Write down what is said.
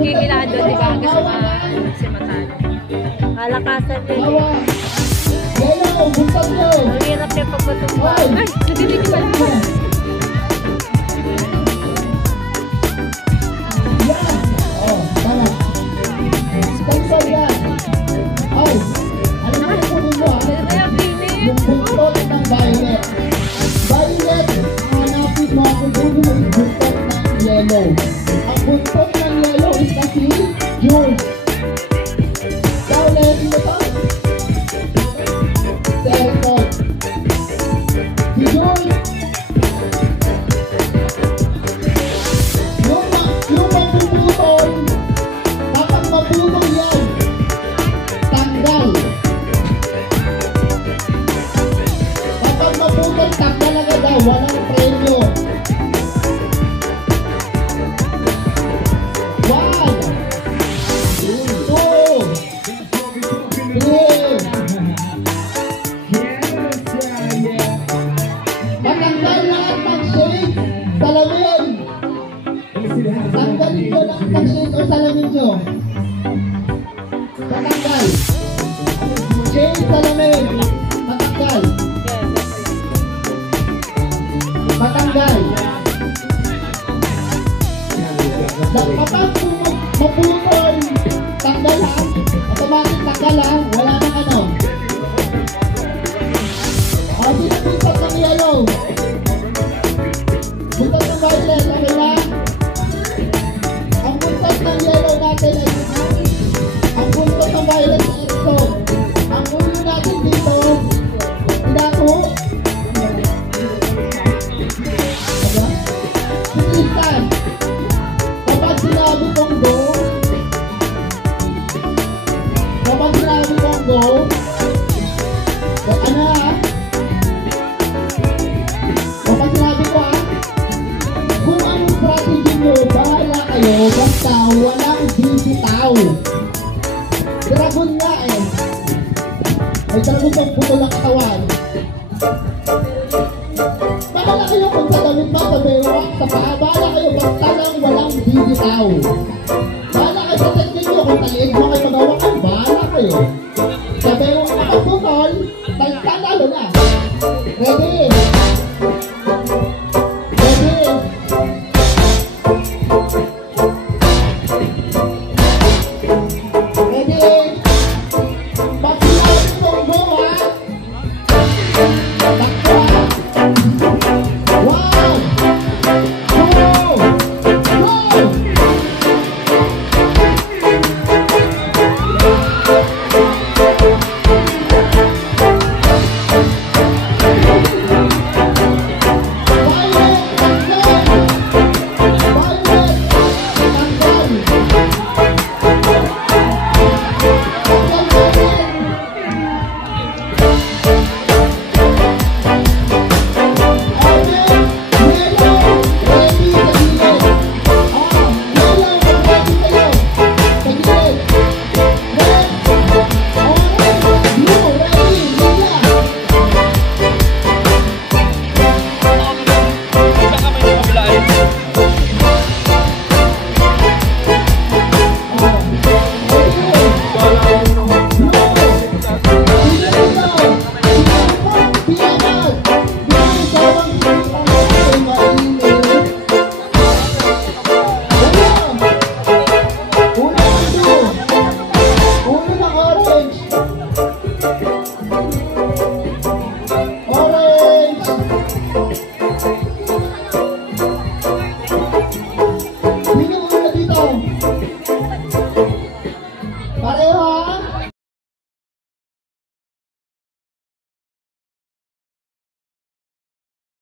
maghihilaan doon, di ba? Hanggang sa si Matalo. Malakasan din. Ang hirap yung pagpatumba. Ay, nagdidigi pa lang. Yung buntot ng violet. Violet, hanapin mo kung yung buntot ng yellow. Ang buntot ng yellow is kasi Jules. Violet, ito pa? Serpon. Si Jules. Yung mapuputol, kapag maputol yan, tanggal. Maputol, tanggal agad daw, walang premyo. 1, 2, 3. Matanggal lahat ng shade, salamin. Tanggalin nyo lahat ng shade o salamin nyo. Matanggal. Shade, salamin. Matanggal. Matanggal. Kapag maputol, tanggal ha. Automatic tanggal ha. Wala nang ano. Sinapuntot ng yellow. Puntot ng violet. Okay na? Ang puntot ng yellow natin ay ang puntot ng violet ay ito. Ang ulo natin dito, dito. Tristan, kapag sinabi kong go, ano ha? Kapag sinabi ko ha, kung anong strategy nyo, bahala kayo, basta walang bibitaw. Dragon nga eh. May dragon pang puto ng katawan. Bahala kayo kung sa damit ba, sa bewak, sa paa, bahala kayo basta lang walang bibitaw. Bahala kayo sa technique nyo, kung taliig mo kayo magawa, bahala kayo.